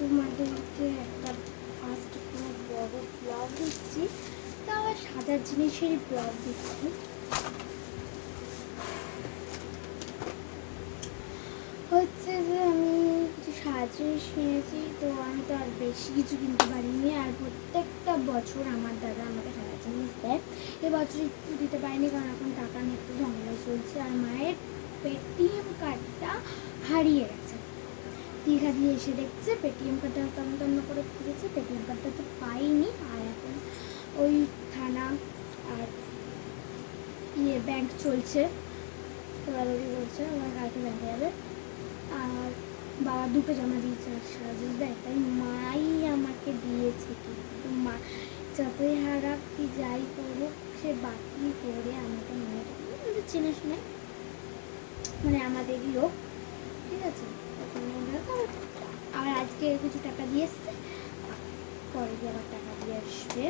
তোমাদেরকে একটা ফার্স্ট কোনো বড় ব্লগ দিচ্ছি, তাও সাজার জিনিসেরই ব্লগ দিচ্ছি। হচ্ছে যে আমি কিছু সাজার জিনিস কিনেছি, তো আমি তো আর বেশি কিছু কিনতে পারিনি। আর প্রত্যেকটা বছর আমার দাদা আমাকে সাজার জিনিস দেয়, এবছর একটু দিতে পারিনি কারণ এখন টাকা নিয়ে একটু ঝামেলা চলছে। আর মায়ের পেটিএম কার্ডটা হারিয়ে গেছে। দীঘা দিয়ে এসে দেখছে পেটিএম কার্ডটা তন্ন করে খুঁজেছে, পেটিএম কার্ডটা তো পাইনি। আর এখন ওই থানা আর ব্যাংক চলছে, দৌড়াদৌড়ি করছে, ওরা কালকে ব্যাংকে যাবে। আর বাবা দুটো জমা দিয়েছে আর সাজিস দেয়, তাই মাই আমাকে দিয়েছে। কিন্তু মা যতই হারাক কি যাই করুক, সে বাকি করে আমাকে মনে আমাদের চেনাশোনা, মানে আমাদেরই লোক, ঠিক আছে। আর আজকে কিছু টাকা দিয়ে এসছে, পরে গিয়ে আবার টাকা দিয়ে আসবে।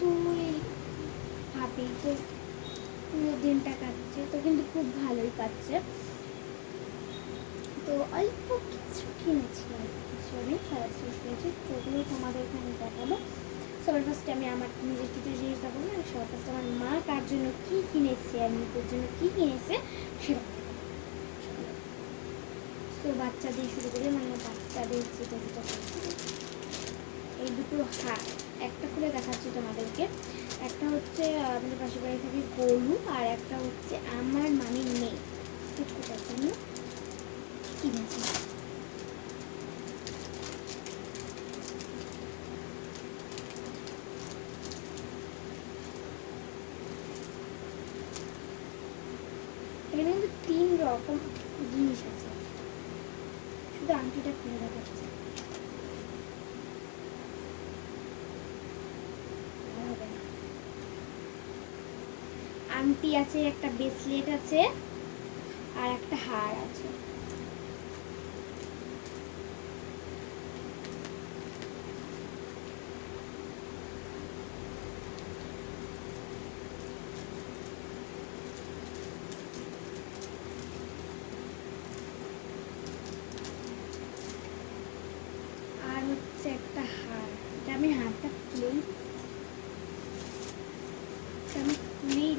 তুই ভাবি যে দিনটা কাটছে, তো কিন্তু খুব ভালোই কাটছে। তো অল্প কিছু কিনেছি, অল্প কিছু আমি সারা শেষ করেছি, যেগুলো তোমাদেরকে আমি দেখাবো। সবার ফার্স্টে আমি আমার নিজের কিছু জিনিস দেখাবো না, সবার ফার্স্টে আমার মা কার জন্য কী কিনেছে আর নিজের জন্য কী কিনেছে সেটা। তো বাচ্চা দিয়ে শুরু করে, মানে বাচ্চাদের যেটা যেটা এই দুটো একটা খুলে দেখাচ্ছি তোমাদেরকে। একটা হচ্ছে আমাদের পাশের বাড়ি থেকে গরু, আর একটা হচ্ছে আমার মামির মেয়ে কুচকুটার জন্য কিনেছি। এখানে কিন্তু 3 রকম জিনিস আছে, শুধু আংটিটা খুলে দেখাচ্ছে। আংটি আছে, একটা ব্রেসলেট আছে, আর একটা হার আছে। আর হচ্ছে একটা হার, এটা আমি হারটা খুলেই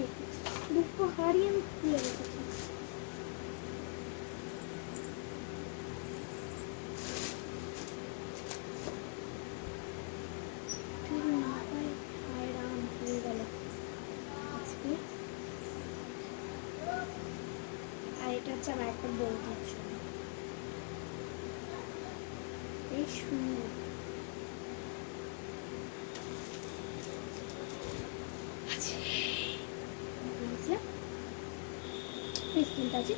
রেখেছি, দুটো হারই আমি খুলে রেখেছি। আর এটা হচ্ছে আমার একটা বৌদির জন্য, বেশ সুন্দর। পিস্তলটা আছে।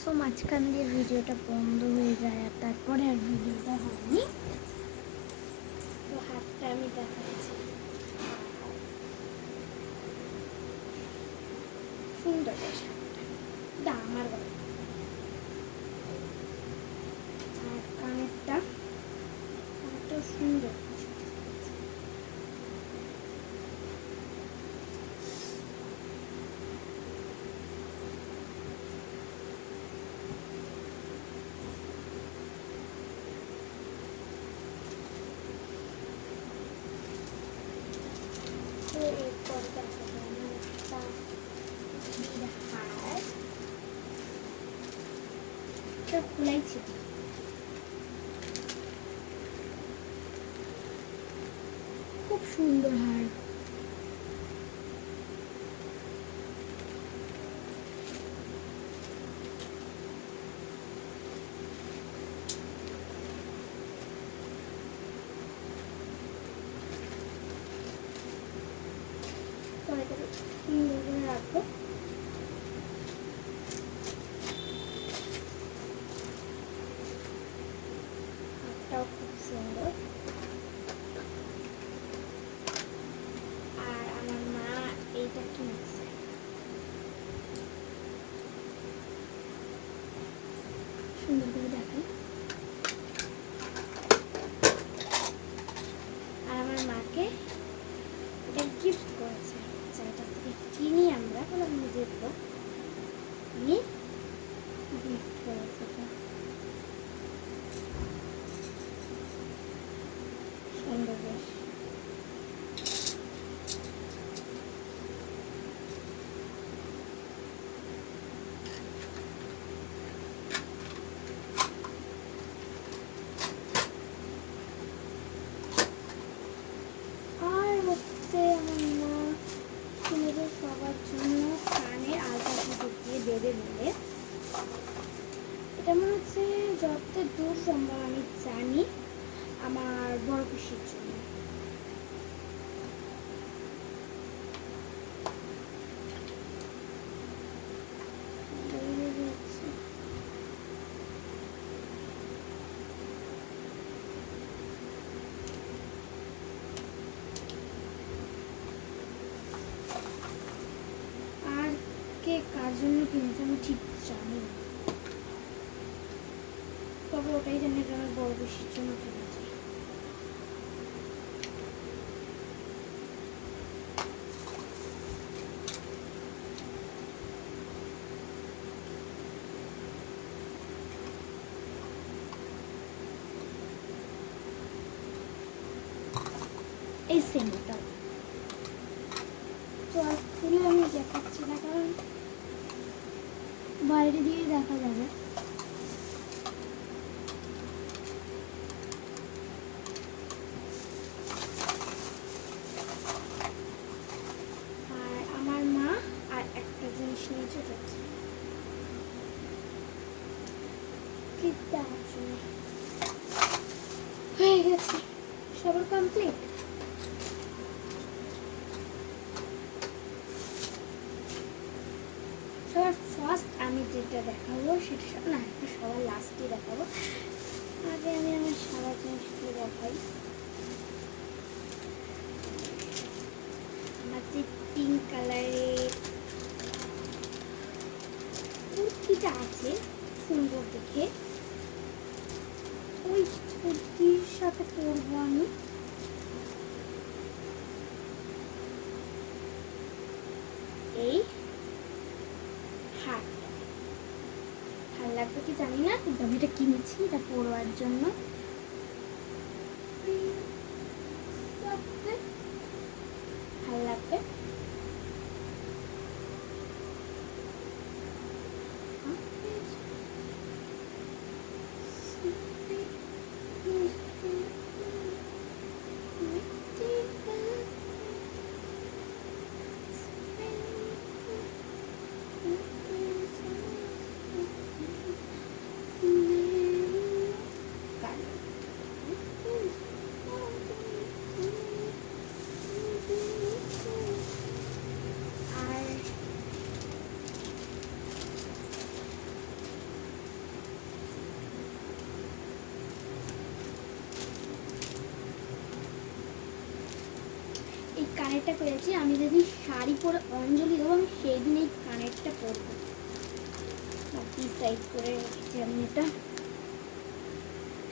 সো মাঝখান দিয়ে ভিডিওটা বন্ধ হয়ে যায়, আর তারপরে আর ভিডিওটা হয়নি। তো হাতটা আমি দেখাচ্ছি, সুন্দর বেশ হাতটা, আমার গলা। আর কানেরটা সুন্দর, খোলাই ছিল। খুব সুন্দর হার। রাখবো। হাতটাও খুব সুন্দর। আর আমার মা এইটা কিনেছে, সুন্দর করে দেখাই। আর আমার মাকে বড় পিসির জন্য। আর কে কার জন্য কিনেছে আমি ঠিক জানি না, তবে ওটাই জানি এটা আমার বড় পিসির জন্য কিনেছে। এই সেমটা তো আর খুলে আমি দেখাচ্ছি না, কারণ বাইরে দিয়ে দেখা যাবে। আর আমার মা আর একটা জিনিস নিয়েছে, হয়ে গেছে সবার কমপ্লিট। সবার ফার্স্ট আমি যেটা দেখাবো সেটা না, একটু সবার লাস্টে দেখাবো। আগে আমি আমার সারা জিনিসগুলো দেখাই। আমার যে পিঙ্ক কালারের কুর্তিটা আছে সুন্দর দেখে, ওই কুর্তির সাথে পরবো আমি এই হারটা। ভালো লাগবে কি জানি না, কিন্তু আমি এটা কিনেছি এটা পরবার জন্য। ভালো লাগবে। এই কানেরটা করেছি আমি, যেদিন শাড়ি পরে অঞ্জলি দেবো আমি সেই দিন এই কানেরটা পরবো। সাইড করে রেখেছি আমি এটা,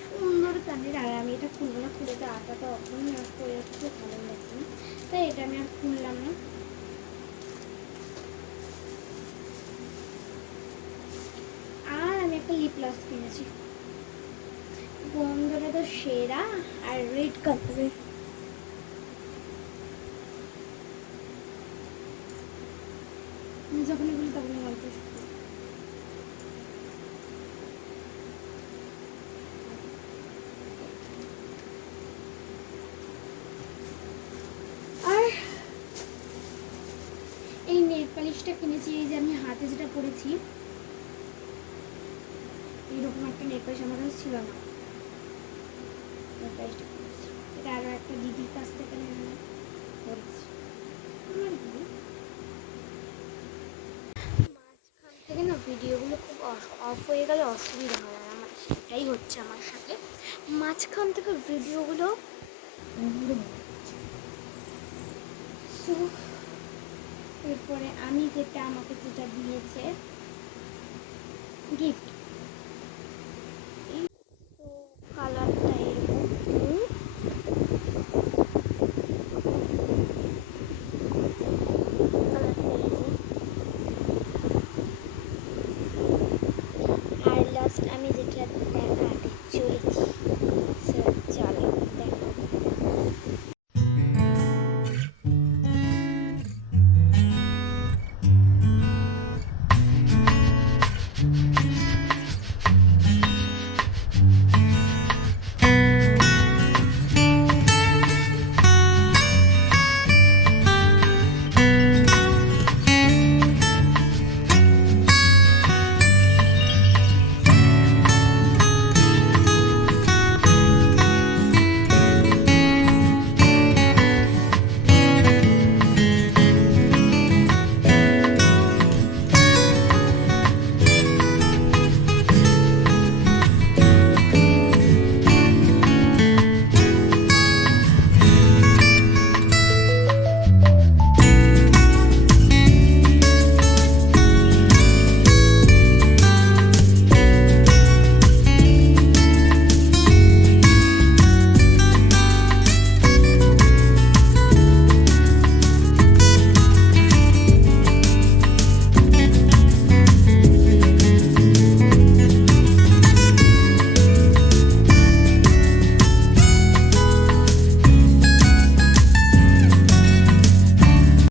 সুন্দর কানের। আর আমি এটা খুলবো না, খুলে তো আটাটা অখন নষ্ট হয়ে যাচ্ছে, ভালো লাগছে না, তাই এটা আমি আর খুললাম না। আর আমি একটা লিপ গ্লস কিনেছি, গন্ধটা তো সেরা, আর রেড কালারের। যখনই বলি তখনই গল্প শুনি। আর এই নেল পালিশটা কিনেছি, এই যে আমি হাতে যেটা পরেছি এইরকম একটা নেল পালিশ আমার কাছে ছিল না, নেল পালিশটা কিনেছি। এটা আরও একটা দিদির কাছ থেকে আমি পরেছি। মাঝখান থেকে না ভিডিওগুলো খুব অফ হয়ে গেলে অসুবিধা হয়, আর আমার সেটাই হচ্ছে আমার সাথে। মাঝখান থেকে ভিডিওগুলো এরপরে আমি যেটা আমাকে যেটা দিয়েছে গিফট,